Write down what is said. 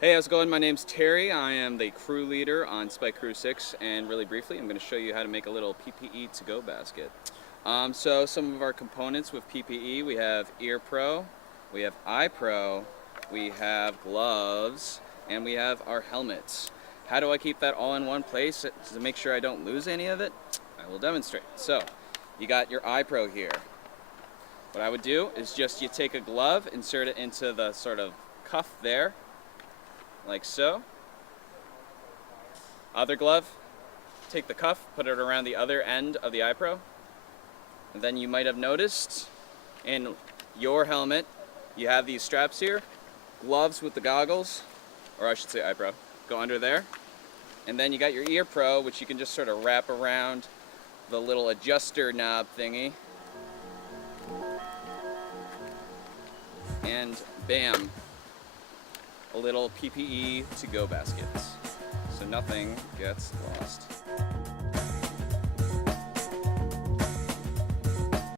Hey, how's it going? My name's Terry. I am the crew leader on Spike Crew 6, and really briefly I'm going to show you how to make a little PPE to-go basket. So some of our components with PPE, we have Ear Pro, we have Eye Pro, we have gloves, and we have our helmets. How do I keep that all in one place to make sure I don't lose any of it? I will demonstrate. So, you got your Eye Pro here. What I would do is just you take a glove, insert it into the sort of cuff there, like so. Other glove, take the cuff, put it around the other end of the Eye Pro. And then you might have noticed in your helmet, you have these straps here. Gloves with the goggles, or I should say Eye Pro, go under there. And then you got your Ear Pro, which you can just sort of wrap around the little adjuster knob thingy. And bam, a little PPE to-go basket, so nothing gets lost.